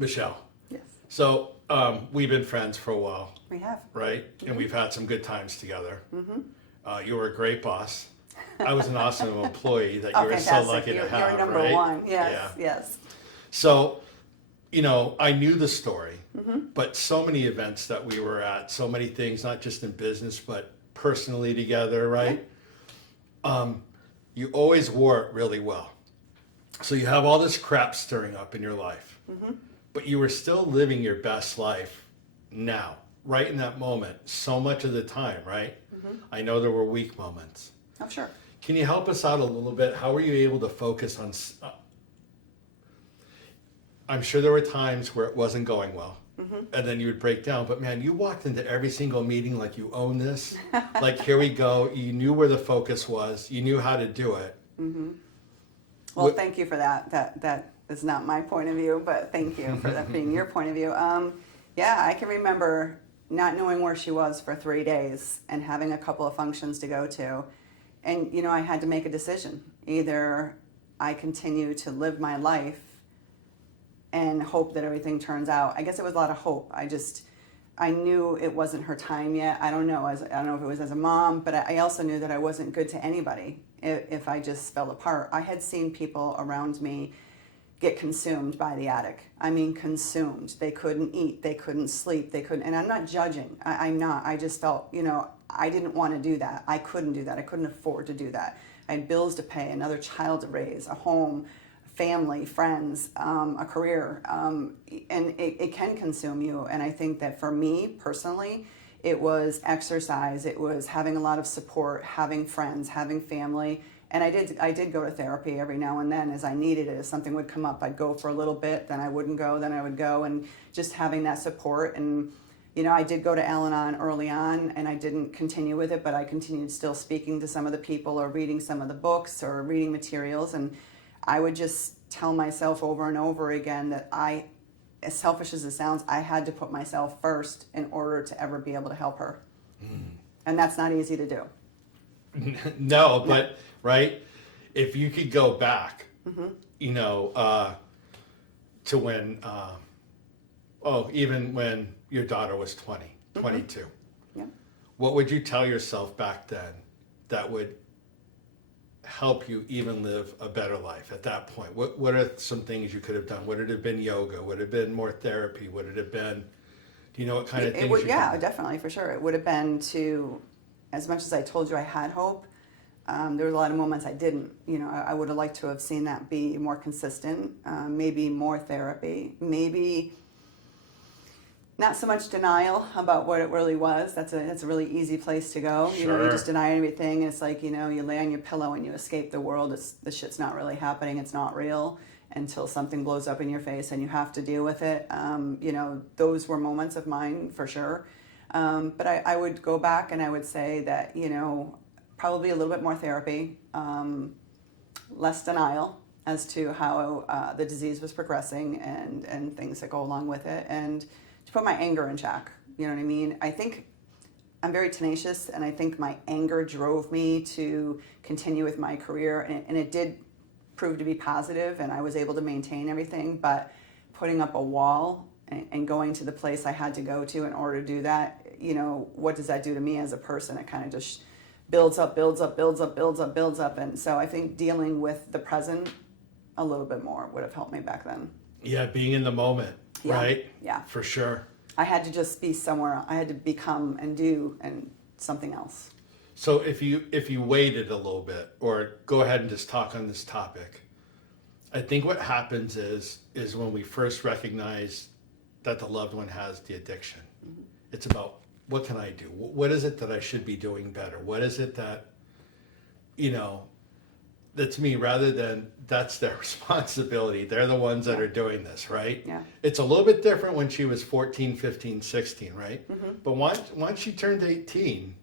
Michelle. Yes, So we've been friends for a while, we have. right? And we've had some good times together. You were a great boss. I was an awesome employee that you Oh, were so fantastic. lucky to have, You're number right? one. Yes, Yeah. yes. So, I knew the story, but so many events that we were at, so many things, not just in business, but personally together, right? You always wore it really well. So you have all this crap stirring up in your life, but you were still living your best life now, right in that moment, so much of the time, right? I know there were weak moments. Oh, sure. Can you help us out a little bit? How were you able to focus on? I'm sure there were times where it wasn't going well, and then you would break down. But man, you walked into every single meeting like you own this. Like, here we go. You knew where the focus was. You knew how to do it. Well, What- thank you for that. That is not my point of view, but thank you for that being your point of view. Yeah, I can remember not knowing where she was for 3 days and having a couple of functions to go to. And, I had to make a decision. Either I continue to live my life and hope that everything turns out. I guess it was a lot of hope. I knew it wasn't her time yet. I don't know. I don't know if it was as a mom, but I also knew that I wasn't good to anybody if I just fell apart. I had seen people around me get consumed by the attic. I mean, consumed. They couldn't eat. They couldn't sleep. They couldn't. And I'm not judging. I'm not. I just felt, I didn't want to do that. I couldn't do that. I couldn't afford to do that. I had bills to pay, another child to raise, a home, family, friends, a career, and it can consume you. And I think that for me personally, it was exercise. It was having a lot of support, having friends, having family. And I did go to therapy every now and then as I needed it. If something would come up, I'd go for a little bit, then I wouldn't go, then I would go, and just having that support. And I did go to Al-Anon early on, and I didn't continue with it, but I continued still speaking to some of the people or reading some of the books or reading materials. And I would just tell myself over and over again that as selfish as it sounds, I had to put myself first in order to ever be able to help her. And that's not easy to do. No, but right, if you could go back, to when, even when your daughter was 20, 22, Yeah. what would you tell yourself back then that would help you even live a better life at that point? What are some things you could have done? Would it have been yoga? Would it have been more therapy? Would it have been, do you know what kind of things? It would, you yeah, could- definitely, for sure. It would have been to, as much as I told you I had hope, there were a lot of moments I didn't. I would have liked to have seen that be more consistent, maybe more therapy, maybe not so much denial about what it really was. That's a really easy place to go. You Sure. just deny everything. And it's like, you lay on your pillow and you escape the world. The shit's not really happening. It's not real until something blows up in your face and you have to deal with it. Those were moments of mine for sure. But I would go back and I would say that, probably a little bit more therapy, less denial as to how the disease was progressing and things that go along with it, and to put my anger in check. You know what I mean? I think I'm very tenacious, and I think my anger drove me to continue with my career, and it did prove to be positive, and I was able to maintain everything. But putting up a wall and going to the place I had to go to in order to do that, what does that do to me as a person? It kind of just builds up. And so I think dealing with the present a little bit more would have helped me back then. Yeah, being in the moment, Yeah. right? Yeah. For sure. I had to just be somewhere. I had to become and do and something else. So if you waited a little bit, or go ahead and just talk on this topic, I think what happens is when we first recognize that the loved one has the addiction, it's about, what can I do? What is it that I should be doing better? What is it that, that's me, rather than that's their responsibility. They're the ones that are doing this, right? Yeah. It's a little bit different when she was 14, 15, 16, right? But once she turned 18,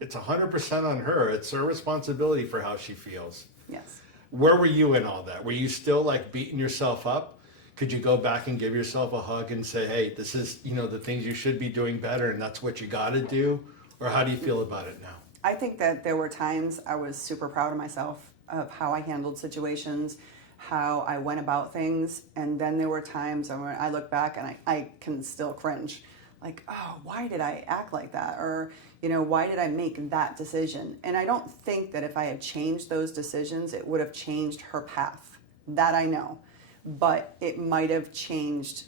it's 100% on her. It's her responsibility for how she feels. Yes. Where were you in all that? Were you still like beating yourself up? Could you go back and give yourself a hug and say, hey, this is, the things you should be doing better, and that's what you got to do? Or how do you feel about it now? I think that there were times I was super proud of myself, of how I handled situations. how I went about things. And then there were times when I look back and I can still cringe. Like, oh, why did I act like that? Or, why did I make that decision? And I don't think that if I had changed those decisions, it would have changed her path. That I know. But it might have changed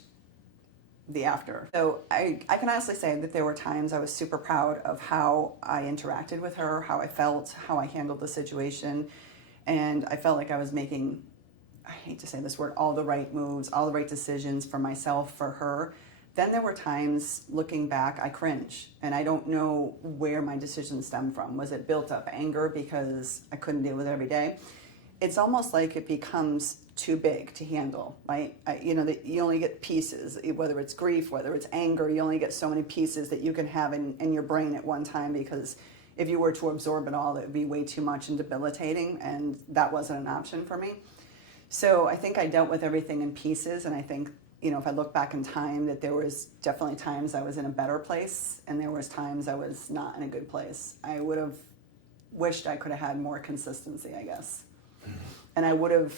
the after. So I can honestly say that there were times I was super proud of how I interacted with her, how I felt, how I handled the situation. And I felt like I was making, I hate to say this word, all the right moves, all the right decisions for myself, for her. Then there were times, looking back, I cringe. And I don't know where my decisions stem from. Was it built up anger because I couldn't deal with it every day? It's almost like it becomes too big to handle, right? That you only get pieces, whether it's grief, whether it's anger, you only get so many pieces that you can have in your brain at one time, because if you were to absorb it all, it would be way too much and debilitating, and that wasn't an option for me. So I think I dealt with everything in pieces, and I think, if I look back in time, that there was definitely times I was in a better place, and there was times I was not in a good place. I would have wished I could have had more consistency, I guess. And I would have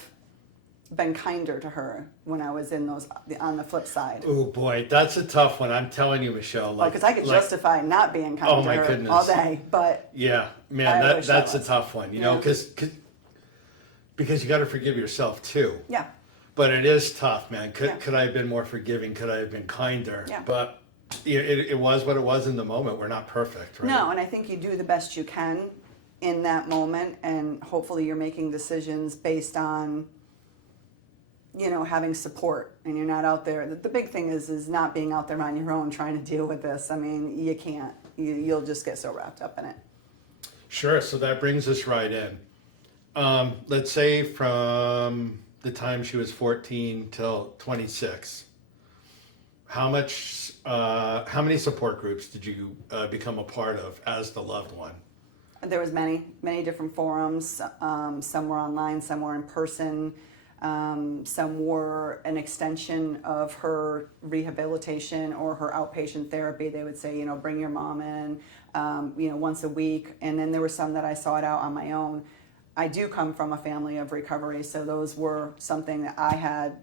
been kinder to her when I was in those, on the flip side. Oh boy, that's a tough one. I'm telling you, Michelle. Because I could justify not being kind to her goodness. all day, but yeah, man, that's a tough one. Yeah. Because you got to forgive yourself too. Yeah. But it is tough, man. Could I have been more forgiving? Could I have been kinder? Yeah. But it was what it was in the moment. We're not perfect, right? No, and I think you do the best you can in that moment, and hopefully you're making decisions based on, having support, and you're not out there. The big thing is not being out there on your own trying to deal with this. I mean, you can't. You'll just get so wrapped up in it. Sure. So that brings us right in. Let's say from the time she was 14 till 26, how many support groups did you become a part of as the loved one? There was many different forums. Some were online, some were in person. Some were an extension of her rehabilitation or her outpatient therapy. They would say, bring your mom in, once a week. And then there were some that I sought out on my own. I do come from a family of recovery, so those were something that I had,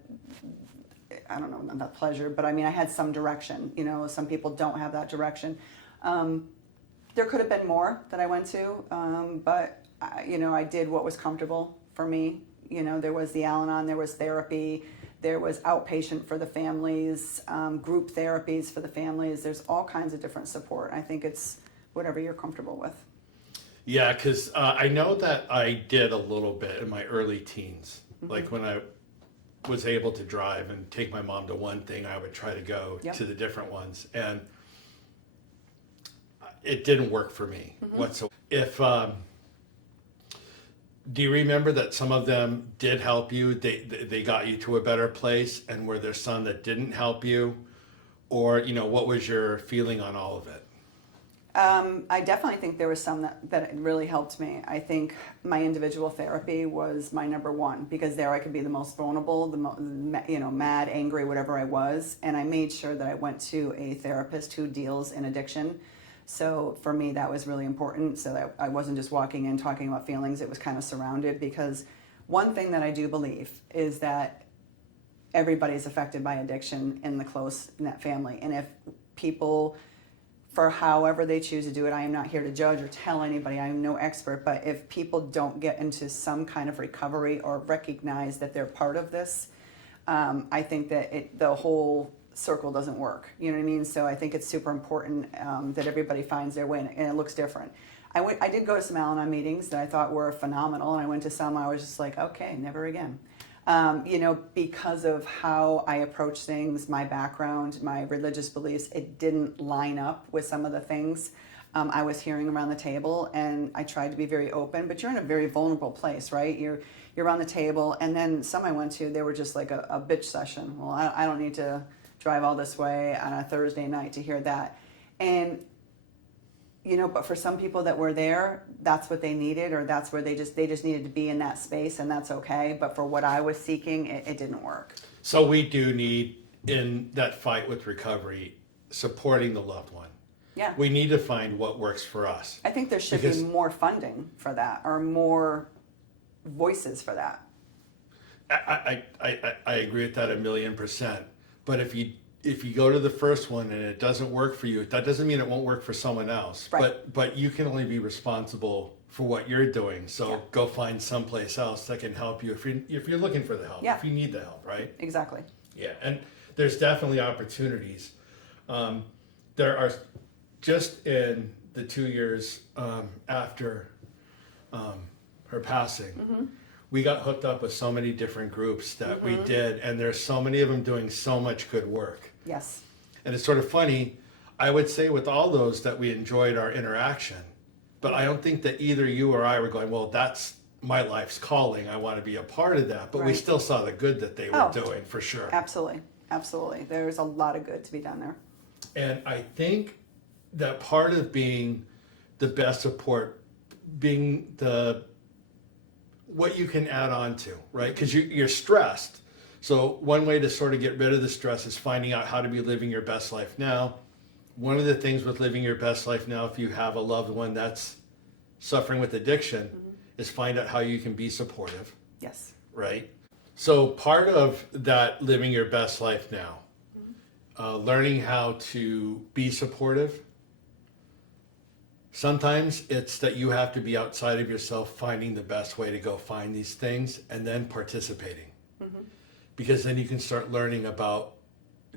I don't know, not pleasure, but I mean, I had some direction. Some people don't have that direction. There could have been more that I went to, but I did what was comfortable for me. There was the Al-Anon, there was therapy, there was outpatient for the families, group therapies for the families. There's all kinds of different support. I think it's whatever you're comfortable with. Yeah, because I know that I did a little bit in my early teens. Mm-hmm. Like when I was able to drive and take my mom to one thing, I would try to go to the different ones. And it didn't work for me whatsoever. Do you remember that some of them did help you? They got you to a better place, and were there some that didn't help you? Or, what was your feeling on all of it? I definitely think there was some that really helped me. I think my individual therapy was my number one, because there I could be the most vulnerable, mad, angry, whatever I was. And I made sure that I went to a therapist who deals in addiction. So for me, that was really important, so that I wasn't just walking in talking about feelings. It was kind of surrounded, because one thing that I do believe is that everybody's affected by addiction in the close-knit family. And if people, for however they choose to do it, I am not here to judge or tell anybody, I am no expert, but if people don't get into some kind of recovery or recognize that they're part of this, I think that the whole circle doesn't work. You know what I mean? So I think it's super important that everybody finds their way, and it looks different. I did go to some Al-Anon meetings that I thought were phenomenal, and I went to some I was just like, okay, never again. Because of how I approach things, my background, my religious beliefs, it didn't line up with some of the things I was hearing around the table, and I tried to be very open, but you're in a very vulnerable place, right? You're around the table, and then some I went to, they were just like a bitch session. Well, I don't need to drive all this way on a Thursday night to hear that. And, but for some people that were there, that's what they needed, or that's where they just needed to be in that space, and that's okay. But for what I was seeking, it didn't work. So we do need, in that fight with recovery, supporting the loved one. Yeah. We need to find what works for us. I think there should be more funding for that, or more voices for that. I agree with that 1,000,000%. But if you go to the first one and it doesn't work for you, that doesn't mean it won't work for someone else. Right. But you can only be responsible for what you're doing. So Yeah. go find someplace else that can help you if you're looking for the help, Yeah. if you need the help, right? Exactly. Yeah, and there's definitely opportunities. There are just in the 2 years after her passing, we got hooked up with so many different groups that we did, and there's so many of them doing so much good work. Yes. And it's sort of funny, I would say with all those that we enjoyed our interaction, but I don't think that either you or I were going, well, that's my life's calling. I want to be a part of that. But we Right. still saw the good that they were Oh. doing, for sure. Absolutely. Absolutely. There's a lot of good to be done there. And I think that part of being the best support, being what you can add on to, right? Because you're stressed. So one way to sort of get rid of the stress is finding out how to be living your best life now. One of the things with living your best life now, if you have a loved one that's suffering with addiction, is find out how you can be supportive, Yes. right? So part of that living your best life now, learning how to be supportive. Sometimes it's that you have to be outside of yourself, finding the best way to go find these things and then participating. Because then you can start learning about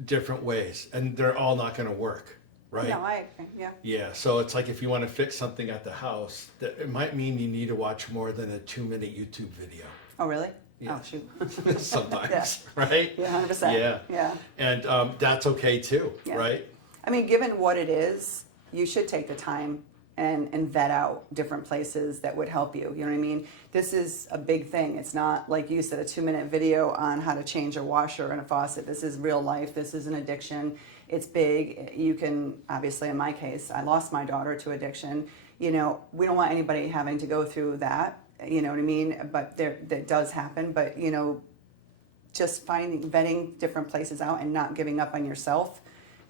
different ways, and they're all not going to work, right? No, I agree. Yeah. Yeah, so it's like if you want to fix something at the house, that it might mean you need to watch more than a 2-minute YouTube video. Oh, really? Yeah. Oh, shoot. Sometimes, right? Yeah, 100%. Yeah. Yeah. And that's okay too, Yeah. right? I mean, given what it is, you should take the time and vet out different places that would help you. You know what I mean? This is a big thing. It's not, like you said, a 2-minute video on how to change a washer and a faucet. This is real life. This is an addiction. It's big. You can, obviously, in my case, I lost my daughter to addiction. You know, we don't want anybody having to go through that. You know what I mean? But that does happen. But, you know, just vetting different places out and not giving up on yourself,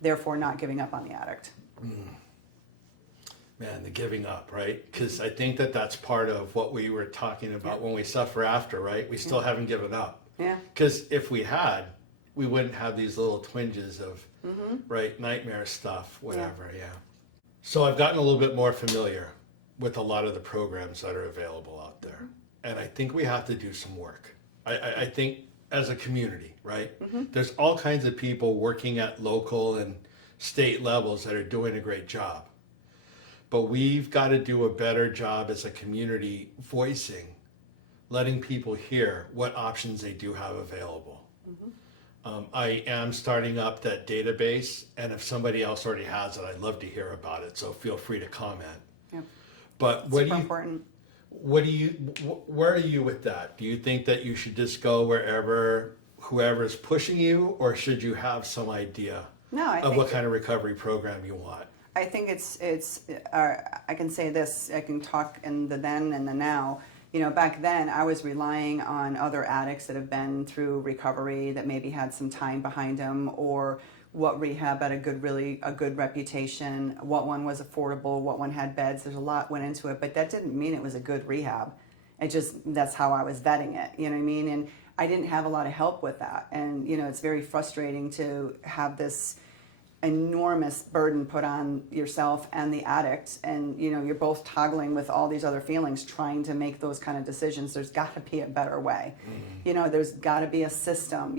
therefore not giving up on the addict. Man, the giving up, right? Because I think that that's part of what we were talking about when we suffer after, right? We still haven't given up. Yeah. Because if we had, we wouldn't have these little twinges of, right, nightmare stuff, whatever, yeah. So I've gotten a little bit more familiar with a lot of the programs that are available out there. And I think we have to do some work. I think as a community, right? There's all kinds of people working at local and state levels that are doing a great job. But we've got to do a better job as a community voicing, letting people hear what options they do have available. I am starting up that database, and if somebody else already has it, I'd love to hear about it. So feel free to comment. Yep. But what Super do you? important. Where are you with that? Do you think that you should just go wherever whoever is pushing you, or should you have some idea No, I of think what kind of recovery program you want? I think I can say this, I can talk in the then and the now. You know, back then I was relying on other addicts that have been through recovery that maybe had some time behind them, or what rehab had a good reputation, what one was affordable, what one had beds. There's a lot went into it, but that didn't mean it was a good rehab. That's how I was vetting it, you know what I mean? And I didn't have a lot of help with that. And, you know, it's very frustrating to have this enormous burden put on yourself and the addict, and you know you're both toggling with all these other feelings trying to make those kind of decisions. There's got to be a better way. You know, there's got to be a system.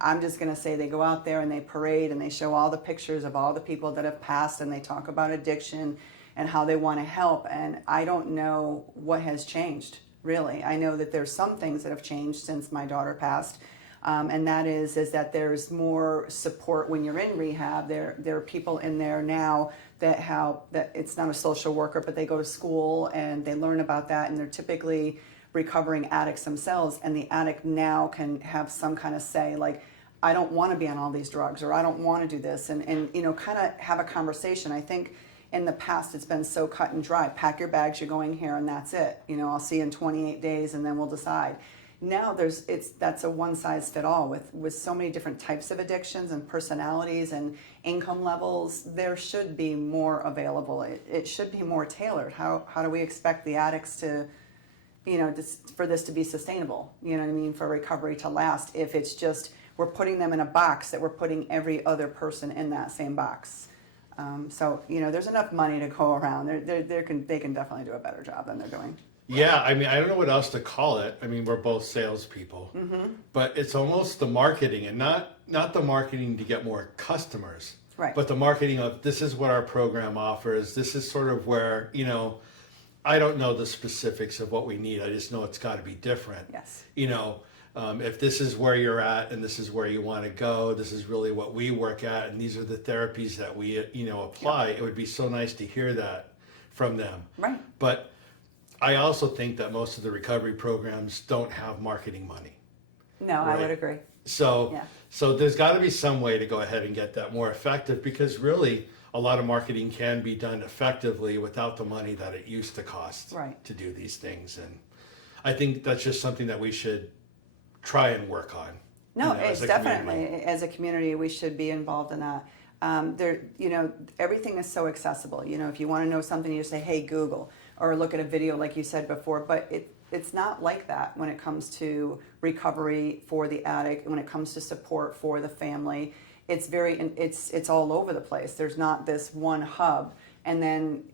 I'm just going to say they go out there and they parade and they show all the pictures of all the people that have passed, and they talk about addiction and how they want to help, and I don't know what has changed really. I know that there's some things that have changed since my daughter passed. And that is that there's more support when you're in rehab. There are people in there now that help. That it's not a social worker, but they go to school and they learn about that, and they're typically recovering addicts themselves. And the addict now can have some kind of say, like, I don't want to be on all these drugs, or I don't want to do this, and you know, kind of have a conversation. I think in the past it's been so cut and dry. Pack your bags, you're going here, and that's it. You know, I'll see you in 28 days, and then we'll decide. Now that's a one size fit all with so many different types of addictions and personalities and income levels. There should be more available. It should be more tailored. How do we expect the addicts to for this to be sustainable, you know what I mean, for recovery to last, if it's just we're putting them in a box that we're putting every other person in that same box. So, there's enough money to go around. They can definitely do a better job than they're doing. Yeah, I mean, I don't know what else to call it. I mean, we're both salespeople, but it's almost the marketing, and not the marketing to get more customers, Right. but the marketing of this is what our program offers. This is sort of where, I don't know the specifics of what we need. I just know it's got to be different. Yes. If this is where you're at and this is where you want to go, this is really what we work at, and these are the therapies that we, apply. It would be so nice to hear that from them. Right. But I also think that most of the recovery programs don't have marketing money. No, I would agree. So, Yeah. so there's got to be some way to go ahead and get that more effective, because really a lot of marketing can be done effectively without the money that it used to cost Right. to do these things. And I think that's just something that we should try and work on. No, as it's a definitely, community. as a community, we should be involved in that. Everything is so accessible. If you want to know something, you say, hey, Google, or look at a video like you said before, but it's not like that when it comes to recovery for the addict, when it comes to support for the family. It's all over the place. There's not this one hub. And then,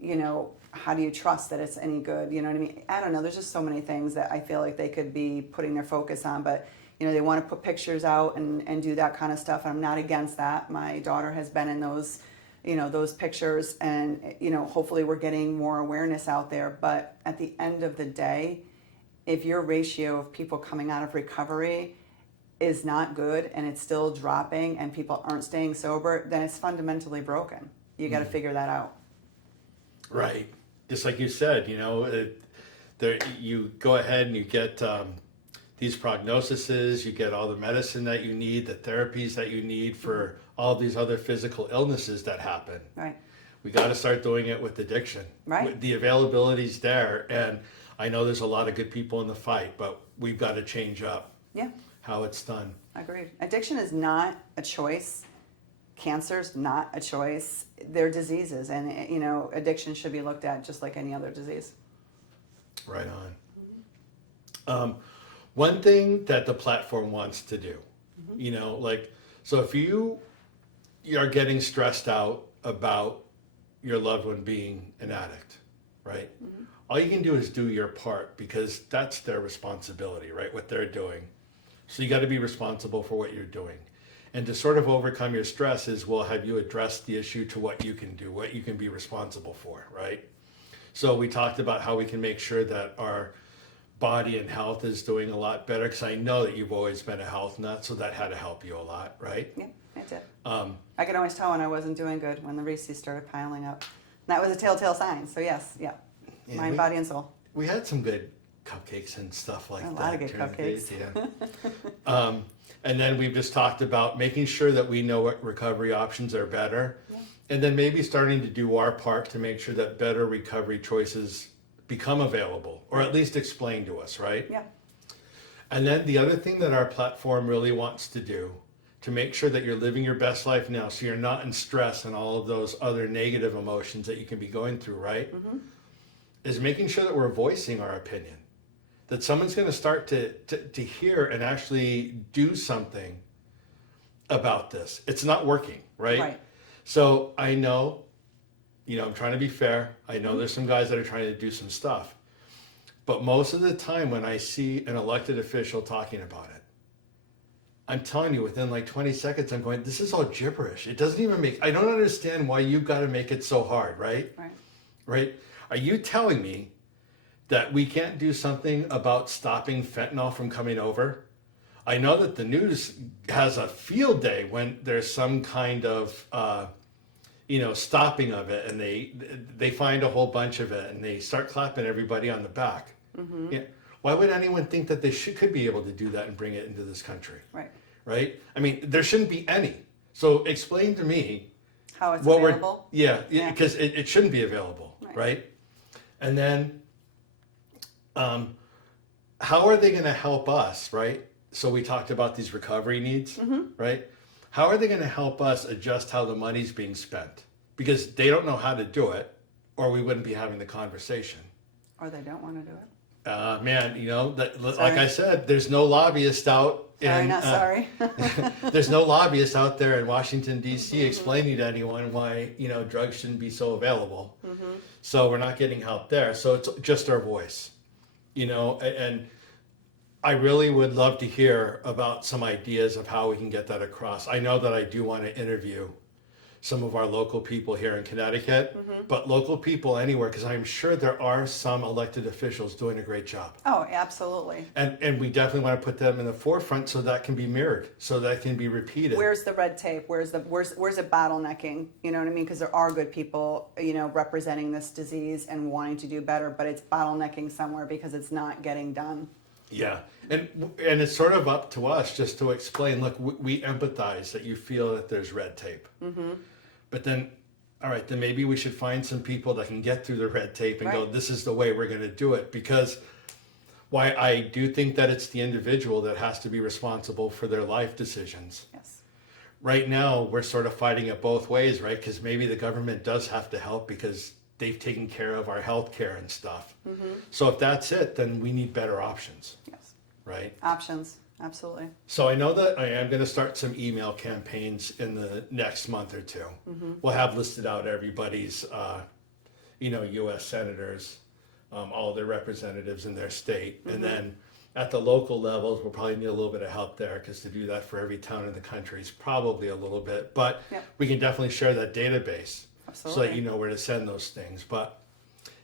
how do you trust that it's any good? You know what I mean? I don't know. There's just so many things that I feel like they could be putting their focus on, but they want to put pictures out and do that kind of stuff. I'm not against that. My daughter has been in those pictures, and, hopefully we're getting more awareness out there. But at the end of the day, if your ratio of people coming out of recovery is not good and it's still dropping and people aren't staying sober, then it's fundamentally broken. You got to figure that out. Right. Just like you said, you go ahead and you get these prognoses, you get all the medicine that you need, the therapies that you need for all these other physical illnesses that happen. Right. We got to start doing it with addiction. Right. The availability's there, and I know there's a lot of good people in the fight, but we've got to change up Yeah, how it's done. agreed. Addiction is not a choice. Cancer's not a choice. They're diseases, and addiction should be looked at just like any other disease. Right on. One thing that the platform wants to do, so if you are getting stressed out about your loved one being an addict, right? All you can do is do your part, because that's their responsibility, right? What they're doing. So you got to be responsible for what you're doing. And to sort of overcome your stress is, well, have you addressed the issue to what you can do, what you can be responsible for, right? So we talked about how we can make sure that our body and health is doing a lot better, because I know that you've always been a health nut, so that had to help you a lot, right? Yeah, it did. I could always tell when I wasn't doing good, when the Reese's started piling up. And that was a telltale sign. So yes, yeah, mind, body, and soul. We had some good cupcakes and stuff like that. A lot of good during the cupcakes. days, yeah. And then we've just talked about making sure that we know what recovery options are better. Yeah. And then maybe starting to do our part to make sure that better recovery choices become available, or at least explained to us, right? Yeah. And then the other thing that our platform really wants to do to make sure that you're living your best life now, so you're not in stress and all of those other negative emotions that you can be going through, right? Is making sure that we're voicing our opinion. That someone's going to start to hear and actually do something about this. It's not working, right? Right. So I know, I'm trying to be fair. I know there's some guys that are trying to do some stuff. But most of the time when I see an elected official talking about it, I'm telling you, within like 20 seconds, I'm going, this is all gibberish. It doesn't even I don't understand why you've got to make it so hard, right? Right. Right? Are you telling me that we can't do something about stopping fentanyl from coming over? I know that the news has a field day when there's some kind of, stopping of it, and they find a whole bunch of it, and they start clapping everybody on the back. Yeah. Why would anyone think that they could be able to do that and bring it into this country? Right. Right? I mean, there shouldn't be any. So explain to me How it's what available. Yeah, Yeah. because it shouldn't be available, right? And then, how are they going to help us, right? So we talked about these recovery needs, right? How are they going to help us adjust how the money's being spent? Because they don't know how to do it, or we wouldn't be having the conversation. Or they don't want to do it. Man, you know, that, like Sorry. I said, there's no lobbyist out. Sorry, in, not sorry. There's no lobbyist out there in Washington D.C. explaining to anyone why drugs shouldn't be so available. So we're not getting help there. So it's just our voice, and I really would love to hear about some ideas of how we can get that across. I know that I do want to interview some of our local people here in Connecticut, but local people anywhere, because I'm sure there are some elected officials doing a great job. Oh, absolutely. And we definitely want to put them in the forefront so that can be mirrored, so that can be repeated. Where's the red tape? Where's it bottlenecking? You know what I mean? Because there are good people, representing this disease and wanting to do better, but it's bottlenecking somewhere because it's not getting done. Yeah, and it's sort of up to us just to explain, look, we empathize that you feel that there's red tape. But then, all right, then maybe we should find some people that can get through the red tape and go, Right. this is the way we're going to do it. Because why I do think that it's the individual that has to be responsible for their life decisions. Yes. Right now, we're sort of fighting it both ways, right? Because maybe the government does have to help because they've taken care of our health care and stuff. So if that's it, then we need better options, Yes. right? Options. Absolutely. So I know that I am going to start some email campaigns in the next month or two. We'll have listed out everybody's, U.S. senators, all their representatives in their state. And then at the local levels, we'll probably need a little bit of help there because to do that for every town in the country is probably a little bit. But Yep. we can definitely share that database so that Absolutely. you know where to send those things. But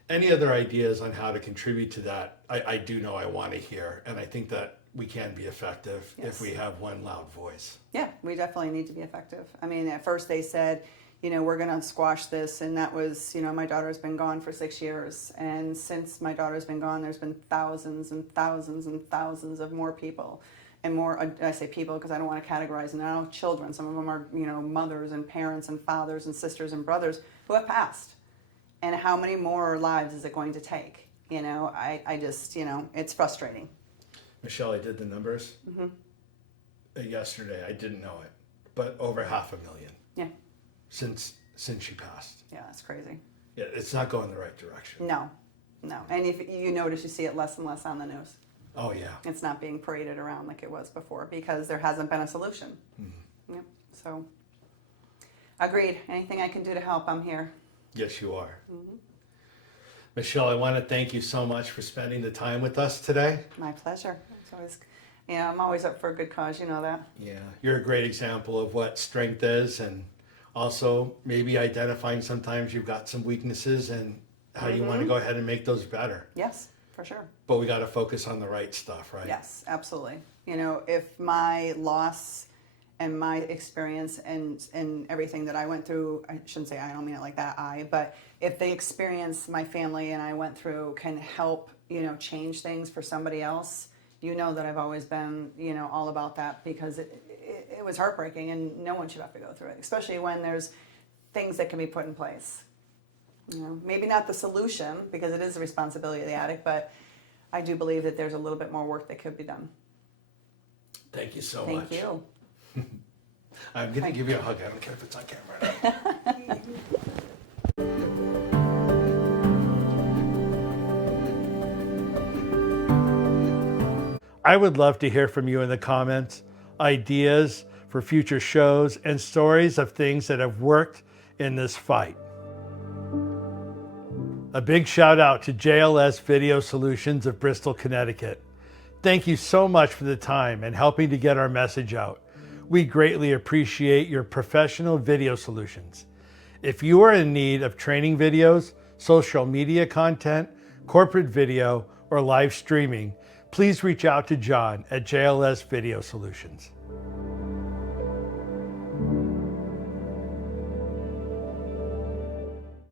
any other ideas on how to contribute to that, I do know I want to hear. And I think that we can be effective Yes. if we have one loud voice. Yeah, we definitely need to be effective. I mean, at first they said, we're going to squash this. And that was, my daughter's been gone for 6 years. And since my daughter's been gone, there's been thousands and thousands and thousands of more people. And more, I say people because I don't want to categorize them. I don't know children. Some of them are, mothers and parents and fathers and sisters and brothers who have passed. And how many more lives is it going to take? I just, it's frustrating. Michelle, I did the numbers yesterday. I didn't know it, but over 500,000 Yeah, since she passed. yeah, that's crazy. Yeah, it's not going the right direction. No. And if you notice, you see it less and less on the news. Oh yeah. It's not being paraded around like it was before because there hasn't been a solution. Yep. So, agreed. Anything I can do to help, I'm here. Yes, you are. Michelle, I want to thank you so much for spending the time with us today. My pleasure. It's always, I'm always up for a good cause. You know that. Yeah, you're a great example of what strength is, and also maybe identifying sometimes you've got some weaknesses and how you want to go ahead and make those better. Yes, for sure. But we got to focus on the right stuff, right? Yes, absolutely. If my loss and my experience and everything that I went through, I shouldn't say I don't mean it like that, but if the experience my family and I went through can help, change things for somebody else, that I've always been, all about that because it was heartbreaking and no one should have to go through it, especially when there's things that can be put in place. Maybe not the solution because it is the responsibility of the addict, but I do believe that there's a little bit more work that could be done. Thank you so much. Thank you. I'm going to give you a hug. I don't care if it's on camera or not. I would love to hear from you in the comments, ideas for future shows, and stories of things that have worked in this fight. A big shout out to JLS Video Solutions of Bristol, Connecticut. Thank you so much for the time and helping to get our message out. We greatly appreciate your professional video solutions. If you are in need of training videos, social media content, corporate video, or live streaming, please reach out to John at JLS Video Solutions.